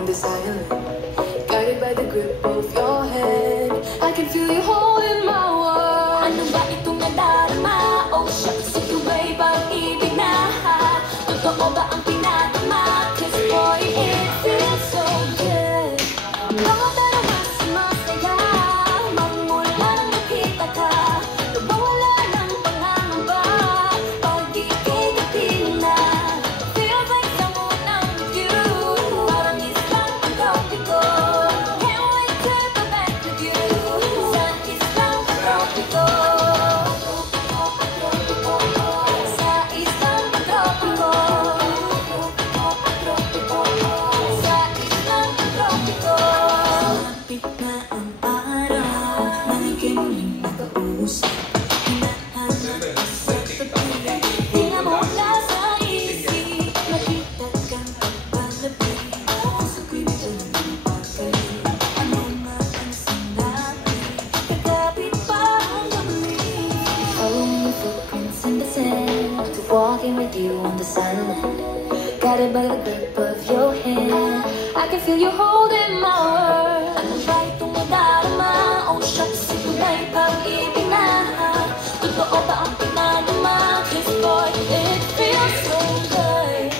on this island, guided by the grip of your hand. I can feel you holding my world. Ano ba itong nadarama? Oh shucks, ito ba'y pag-ibig na? Totoo ba ang pinadama? 'Cause boy, it feels so good. Pero mas masaya magmula nang nakita ka. Nawawala ng pangangamba pag ika'y kapiling na. Feels like someone I'm with you. Parang islang pag-tropiko. Can't wait to go back with you. Sa islang pag-tropiko. Sa islang pag-tropiko. Sa islang pag-tropiko. Malapit na ang araw, maligay muling nag-uusap. Hinahanap ka sa tabi, di na mawala sa isip. Nakita kang pagpalapit, sa kwento ng pagkalit. Ano nga ang sinabi, kagapit pa ang gabi. Following your footprints in the sand, to walking with you on the silent, guided by the grip of your hand. I can feel you holding my world. Ano ba itong nadarama? Oh shucks, ito ba'y pag-ibig na? Totoo ba ang pinadama? 'Cause boy, it feels so good.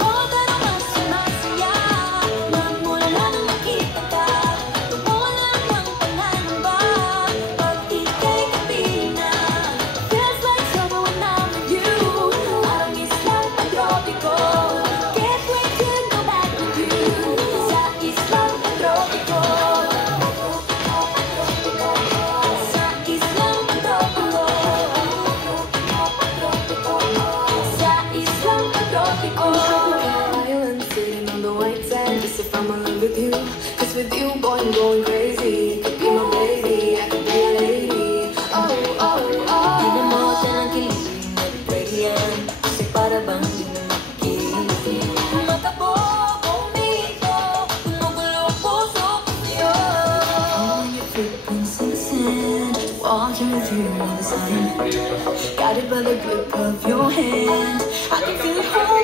Oh, pero mas masaya magmula nang nakita ka. Nawawala ng pangangamba pag ika'y kapiling na. Feels like summer when I'm with you. Parang islang pag-tropiko. Can't wait to go back with you. Sa islang pag-tropiko. Sa islang pag-tropiko. Sa islang pag-tropiko. Island sitting on the white sand, just if I'm in love with you. 'Cause with you, boy, I'm going crazy. Could be my baby, I could be a lady. Oh, oh, oh. Tingnan mo siya ng kilig at brilliant. Kasi para bang di na makikinig. Matakbo, bumito, gumugulo ang puso ko sa'yo. Following your footprints in the sand, walking with you on the silent, guided by the grip of your hand. I can feel you holding